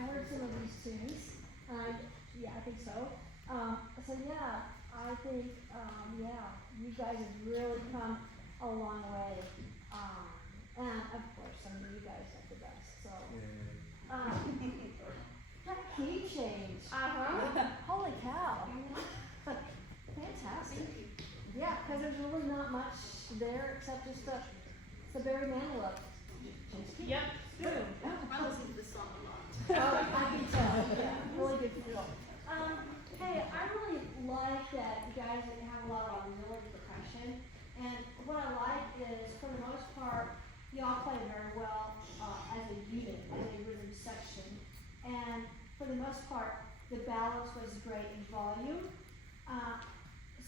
heard some of these tunes. Yeah, I think so. So yeah, I think, yeah, you guys have really come a long way. And of course, I mean, you guys are the best, so. That key change. Holy cow. Fantastic. Yeah, because there's really not much there except just the very man look. Yep. Boom. I listen to this song a lot. Oh, I can tell, yeah, really good feel. Hey, I really like that you guys have a lot of auxiliary percussion, and what I like is, for the most part, y'all play very well, as a unit, as a rhythm section, and for the most part, the balance was great in volume.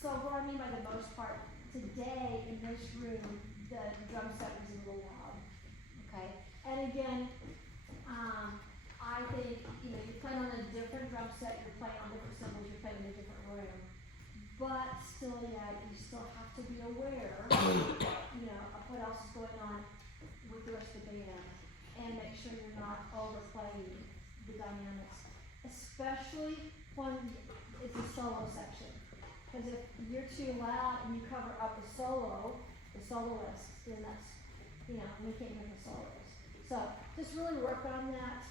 So what I mean by the most part, today in this room, the drum set was a little loud, okay? And again, I think, you're playing on a different drum set, you're playing on different cymbals, you're playing in a different room. But still, yeah, you still have to be aware, of what else is going on with the rest of the band, and make sure you're not overplaying the dynamics, especially when it's a solo section. Because if you're too loud and you cover up the soloist, then that's, we can't hear the soloist. So just really work on that.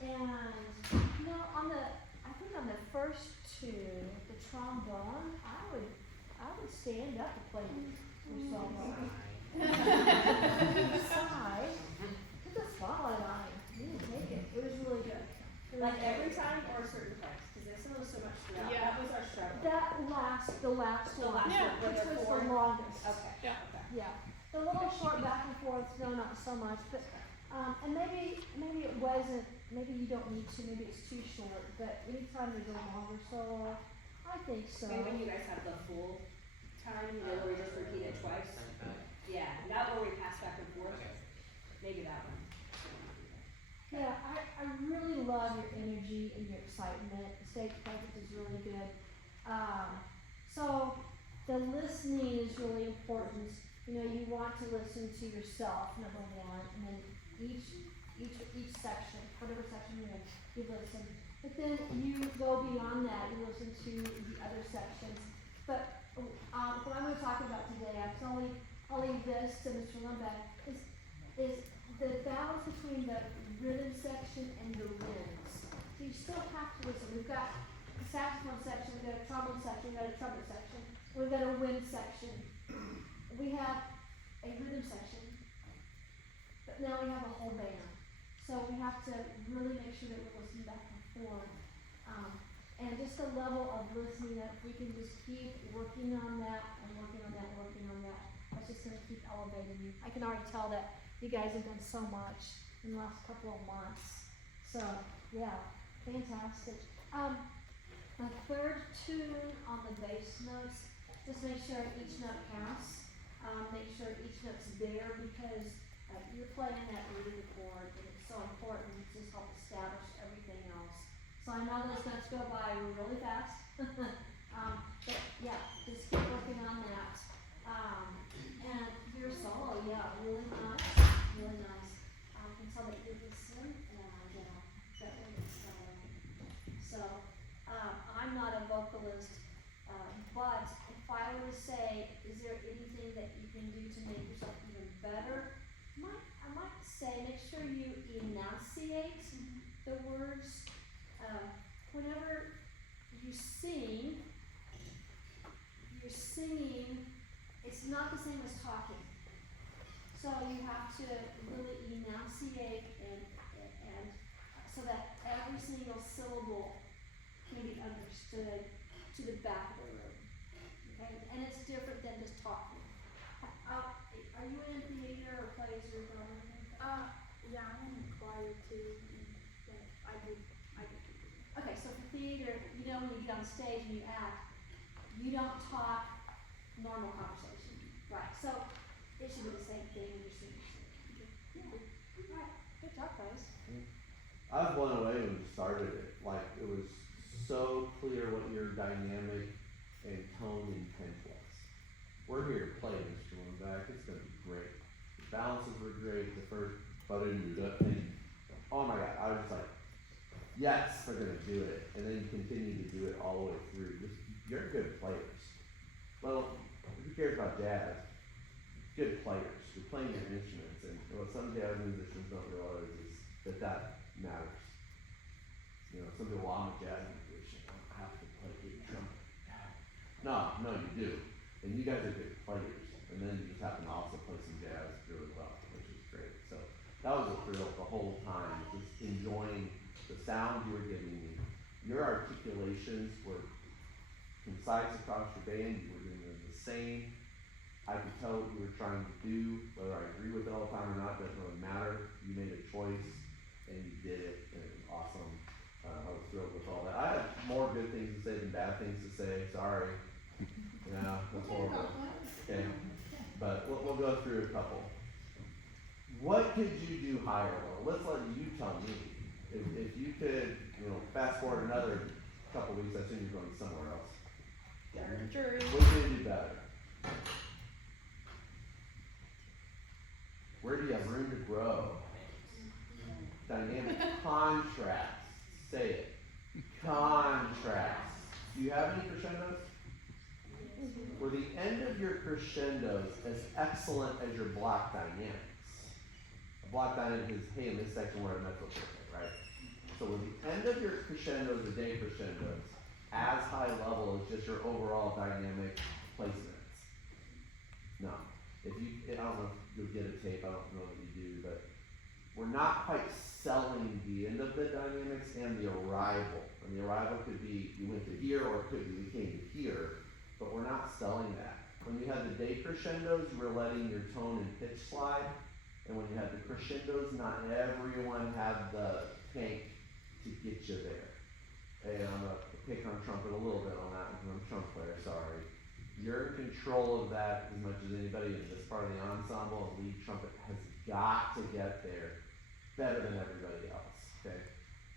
And I think on the first two, the trombone, I would stand up and play your solo. Sigh. Put the spotlight on it. You didn't take it. It was really good. Like every time or certain parts? Because this one was so much throughout. Yeah. That was our struggle. The last one, Yeah. which was the longest. Okay. Yeah. Okay. Yeah, the little short back and forth, no, not so much, but, and maybe it wasn't, maybe you don't need to, maybe it's too short, but anytime there's a longer solo, I think so. Maybe when you guys have the full time, where we just repeat it twice. Yeah, not where we pass back and forth. Maybe that one. Yeah, I really love your energy and your excitement, the stage presence is really good. So, the listening is really important. You want to listen to yourself, number one, and then each section, whatever section you're in, you listen. But then you go beyond that, you listen to the other sections. But, what I'm gonna talk about today, I'll leave this to Mr. Lumbeck, is the balance between the rhythm section and the winds. So you still have to listen. We've got a saxophone section, we've got a trombone section, we've got a trumpet section, we've got a wind section. We have a rhythm section, but now we have a whole band. So we have to really make sure that we're listening back and forth. And just the level of listening, that we can just keep working on that and working on that, that's just gonna keep elevating you. I can already tell that you guys have done so much in the last couple of months. So, yeah, fantastic. The third tune on the bass notes, just make sure each note counts. Make sure each note's there, because you're playing that rhythm chord, and it's so important to just help establish everything else. So I know those notes go by really fast, but yeah, just keep working on that. And your solo, yeah, really nice, really nice. I can tell that you're listening, and that really exciting. So, I'm not a vocalist, but if I were to say, is there anything that you can do to make yourself even better? I might say, make sure you enunciate the words. Whenever you sing, you're singing, it's not the same as talking. So you have to really enunciate and so that every single syllable can be understood to the back of the room. Okay? And it's different than just talking. Are you in theater or plays or anything? Yeah, I'm in choir too, but I do. Okay, so for theater, when you get on stage and you act, you don't talk normal conversation. Right. So it should be the same thing when you're singing. Yeah. Alright, good job, guys. I was blown away when you started it. Like, it was so clear what your dynamic and tone intent was. We're here to play, Mr. Lumbeck. It's gonna be great. The balances were great. The first, and oh my God, I was just like, yes, they're gonna do it, and then you continue to do it all the way through. Just, you're good players. Well, who cares about jazz? Good players. You're playing your instruments, and what some jazz musicians don't realize is that matters. You know, some people, well, I'm a jazz musician, I don't have to play good trumpet. No, you do. And you guys are good players. And then you just happen to also play some jazz really well, which is great. So that was a thrill the whole time, just enjoying the sound you were giving me. Your articulations were concise across your band, you were doing them the same. I could tell what you were trying to do, whether I agree with it all the time or not, doesn't really matter. You made a choice and you did it, and it was awesome. I was thrilled with all that. I have more good things to say than bad things to say, sorry. Yeah, that's horrible. Okay, but we'll go through a couple. What could you do higher level? Let's let you tell me. If you could, fast forward another couple weeks, I assume you're going somewhere else. Jury. What could you do better? Where do you have room to grow? Dynamic contrast. Say it. Contrast. Do you have any crescendos? Were the end of your crescendos as excellent as your block dynamics? A block dynamic is, hey, in this section we're at mezzo perfect, right? So were the end of your crescendos, the day crescendos, as high level as just your overall dynamic placements? No. I don't know if you'll get a tape, I don't know what you do, but we're not quite selling the end of the dynamics and the arrival. And the arrival could be you went to here, or it could be we came to here, but we're not selling that. When you had the day crescendos, you were letting your tone and pitch slide, and when you had the crescendos, not everyone had the tank to get you there. And I'm gonna pick on trumpet a little bit on that because I'm a trumpet player, sorry. You're in control of that as much as anybody in this part of the ensemble, and lead trumpet has got to get there better than everybody else, okay?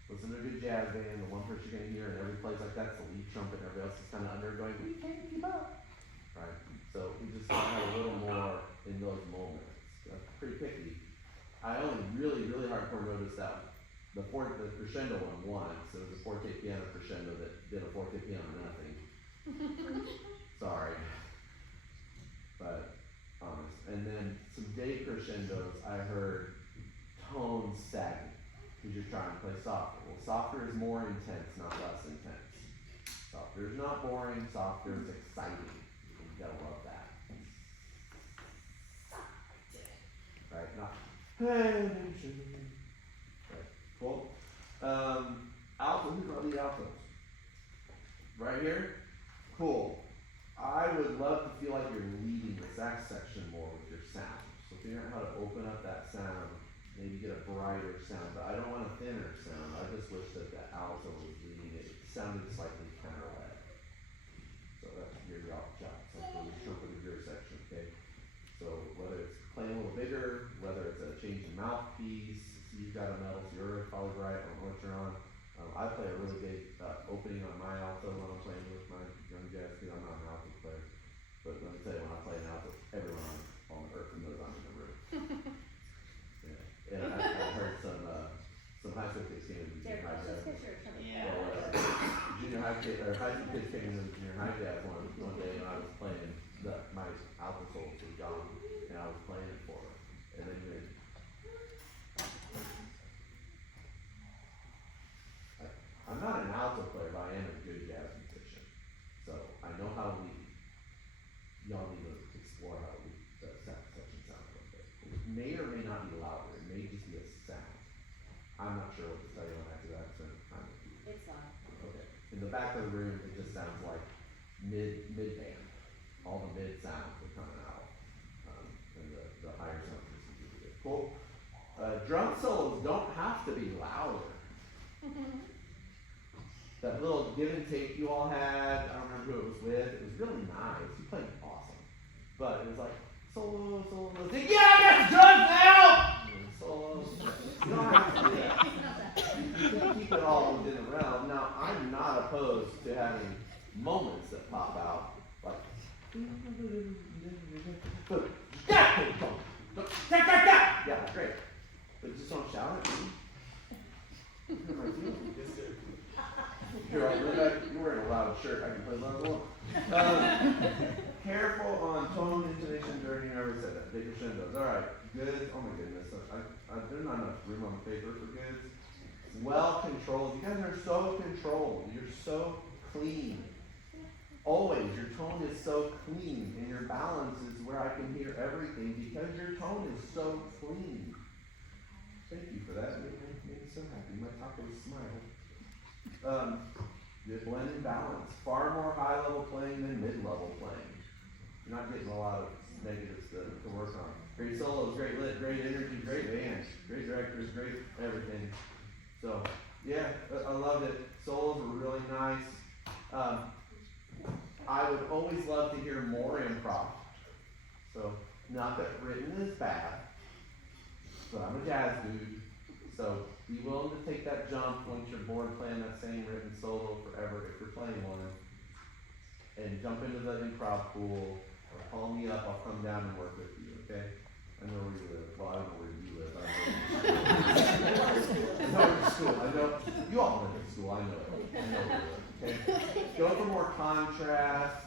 Listen to a good jazz band, the one person you're gonna hear in every place like that's the lead trumpet, and everybody else is kind of undergoing, we can't keep up, right? So we just have a little more in those moments. That's pretty picky. I only really, really hardcore noticed that the crescendo one once. It was a forte piano crescendo that did a forte piano nothing. Sorry. But honest. And then some day crescendos, I heard tone stagnant. Because you're trying to play softer. Well, softer is more intense, not less intense. Softer is not boring, softer is exciting. You gotta love that. Right? Not right. Cool. Alto, who's gonna lead altos? Right here? Cool. I would love to feel like you're leading the sax section more with your sound. So figure out how to open up that sound, maybe get a brighter sound, but I don't want a thinner sound. I just wish that the alto was leading it. It sounded slightly counter-led. So that's your job. So for the trumpet of your section, okay? So whether it's playing a little bigger, whether it's a change in mouthpiece, you've got a metal, so you're probably right on what you're on. I play a really big opening on my alto when I'm playing with my young jazz kid. I'm not an alto player, but let me tell you, when I play an alto, everyone on earth knows I'm in the room. Yeah. And I heard some high school kids came in junior high jazz. Junior high kids, or high school kids came in junior high jazz one day, and I was playing my alto solo was John, and I was playing it for her, and then I'm not an alto player, but I am a good jazz musician. So I know how to lead. Y'all need to explore how to lead the section sound a little bit. It may or may not be louder. It may just be a sound. I'm not sure what to tell you on that because I haven't spent time with you. It's loud. Okay. In the back of the room, it just sounds like mid band. All the mid sounds are coming out, and the higher sounds are really good. Cool. Drum solos don't have to be louder. That little give and take you all had, I don't remember who it was with, it was really nice. You played awesome. But it was like, solo. Yeah, I got the drums now! Solo. You don't have to do that. You can keep it all within the realm. Now, I'm not opposed to having moments that pop out, like, yeah, great. But just don't shout at me. already said that. Big crescendos. All right. Goods. Oh my goodness. There's not enough room on the paper for goods. Well controlled. You guys are so controlled. You're so clean. Always, your tone is so clean, and your balance is where I can hear everything because your tone is so clean. Thank you for that. It made me so happy. My taco smile. Good blend and balance. Far more high-level playing than mid-level playing. You're not getting a lot of negatives to work on. Great solos, great lit, great energy, great bands, great directors, great everything. So, yeah, I loved it. Solos were really nice. I would always love to hear more improv. So, not that written is bad, but I'm a jazz dude. So, be willing to take that jump once you're bored playing that same written solo forever if you're playing one. And jump into the improv pool, or call me up, I'll come down and work with you, okay? I know where you live. Well, I don't know where you live. I know where school. I know you all live at school. I know it. I know where you live. Okay. Go for more contrast.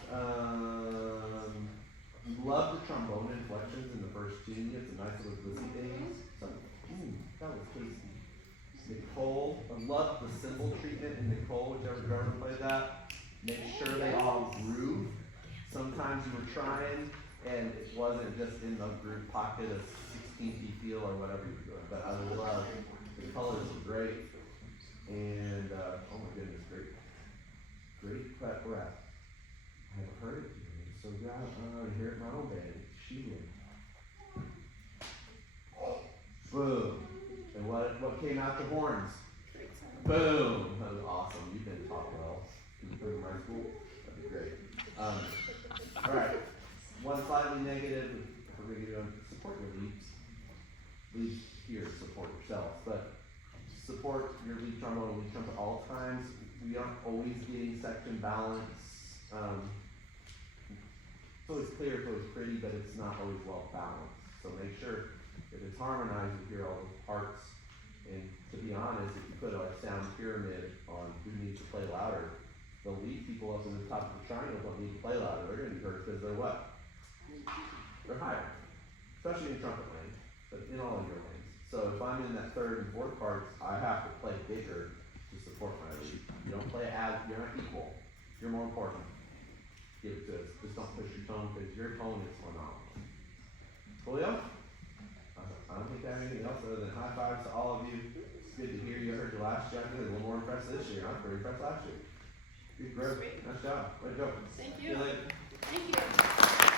Love the trombone inflections in the first tune. It's a nice little glizzy thing. So, that was tasty. Nicole, I love the cymbal treatment in Nicole, whichever drummer played that. Make sure they all groove. Sometimes you were trying and it wasn't just in the groove pocket of 16th feel or whatever you were doing. But I love the colors are great. And oh my goodness, great prep breath. I haven't heard it today, so yeah, I hear it in my own band. She did. Boom. And what came out the horns? Boom. That was awesome. You've been taught well. Can you bring my school? That'd be great. All right. One slightly negative. We're going to support your leads. Leads here, support yourself, but support your lead trombone and lead trumpet at all times. We aren't always getting section balance. It's always clear, it's always pretty, but it's not always well balanced. So make sure if it's harmonized, you hear all those parts. And to be honest, if you put a sound pyramid on who needs to play louder, the lead people up in the top of the triangle don't need to play louder. They're going to be heard because they're what? They're higher, especially in trumpet lane, but in all of your lanes. So if I'm in that third and fourth parts, I have to play bigger to support my lead. You don't play you're not equal. You're more important. Give it to us. Just don't push your tone because your tone is phenomenal. Julio? I don't think I have anything else other than high fives to all of you. It's good to hear you. I heard you last year. I think a little more impressed this year. I was pretty impressed last year. You're great. Nice job. Way to go. Thank See you. you later. Thank you.